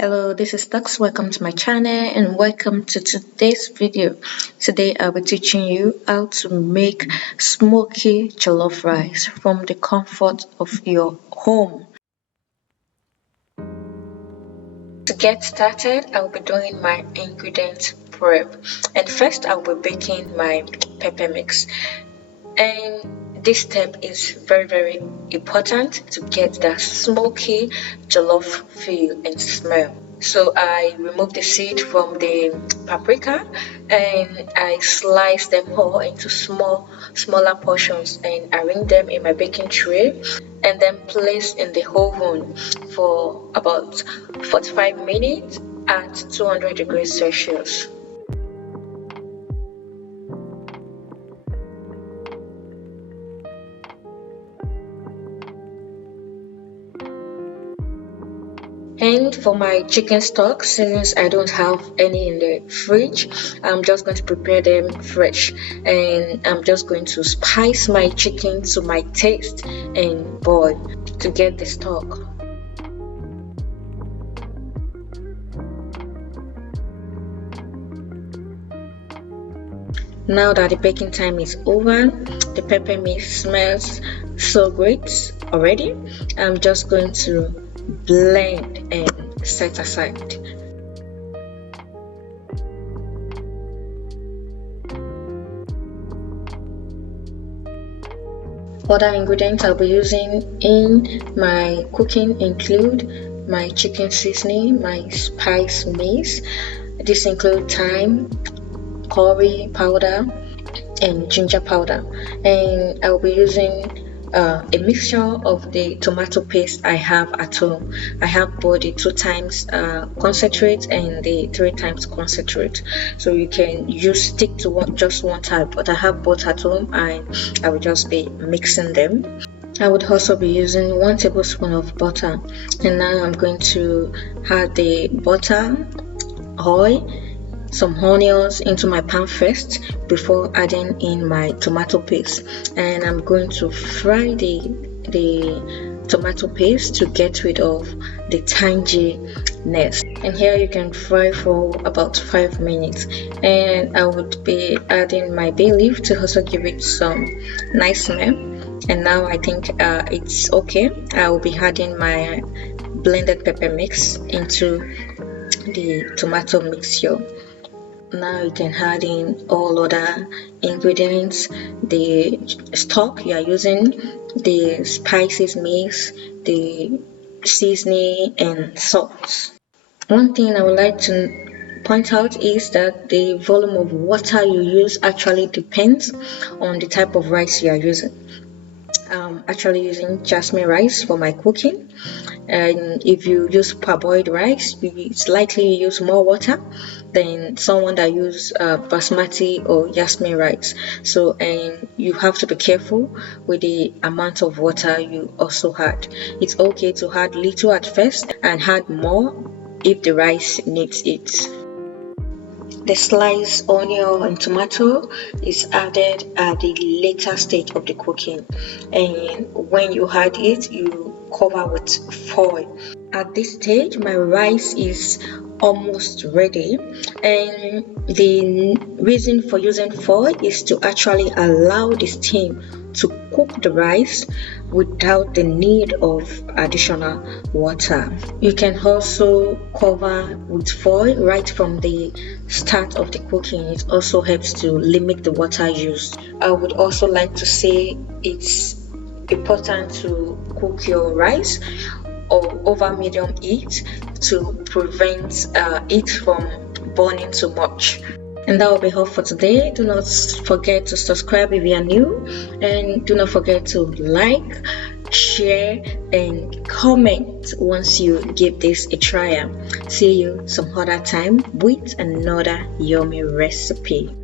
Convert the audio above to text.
Hello, this is Tux. Welcome to my channel and welcome to today's video. Today I'll be teaching you how to make smoky jollof rice from the comfort of your home. To get started, I'll be doing my ingredient prep, and first I'll be baking my pepper mix. And this step is very important to get that smoky jollof feel and smell. So I remove the seed from the paprika and I slice them all into smaller portions and arrange them in my baking tray and then place in the oven for about 45 minutes at 200 degrees Celsius. And for my chicken stock, since I don't have any in the fridge, I'm just going to prepare them fresh, and I'm just going to spice my chicken to my taste and boil to get the stock. Now that the baking time is over, the pepper mix smells so great already. I'm just going to blend and set aside. Other ingredients I'll be using in my cooking include my chicken seasoning, my spice mix. This includes thyme, curry powder and ginger powder, and I'll be using a mixture of the tomato paste I have at home. I have both the 2 times concentrate and the 3 times concentrate, so you can stick to just one type, but I have both at home and I will just be mixing them. I would also be using 1 tablespoon of butter, and now I'm going to add the butter, oil, some onions into my pan first before adding in my tomato paste, and I'm going to fry the tomato paste to get rid of the tanginess. And here you can fry for about 5 minutes, and I would be adding my bay leaf to also give it some nice smell. And now I think it's okay. I will be adding my blended pepper mix into the tomato mixture. Now you can add in all other ingredients, the stock you are using, the spices mix, the seasoning and salt. One thing I would like to point out is that the volume of water you use actually depends on the type of rice you are using. I'm actually using jasmine rice for my cooking, and if you use parboiled rice, it's likely you use more water than someone that use basmati or jasmine rice. So, and you have to be careful with the amount of water you also add. It's okay to add little at first and add more if the rice needs it. The sliced onion and tomato is added at the later stage of the cooking, and when you add it, you cover with foil. At this stage, my rice is almost ready, and the reason for using foil is to actually allow the steam to cook the rice without the need of additional water. You can also cover with foil right from the start of the cooking. It also helps to limit the water used. I would also like to say it's important to cook your rice or over medium heat to prevent it from burning too much. And that will be all for today. Do not forget to subscribe if you are new, and do not forget to like, share and comment once you give this a try. See you some other time with another yummy recipe.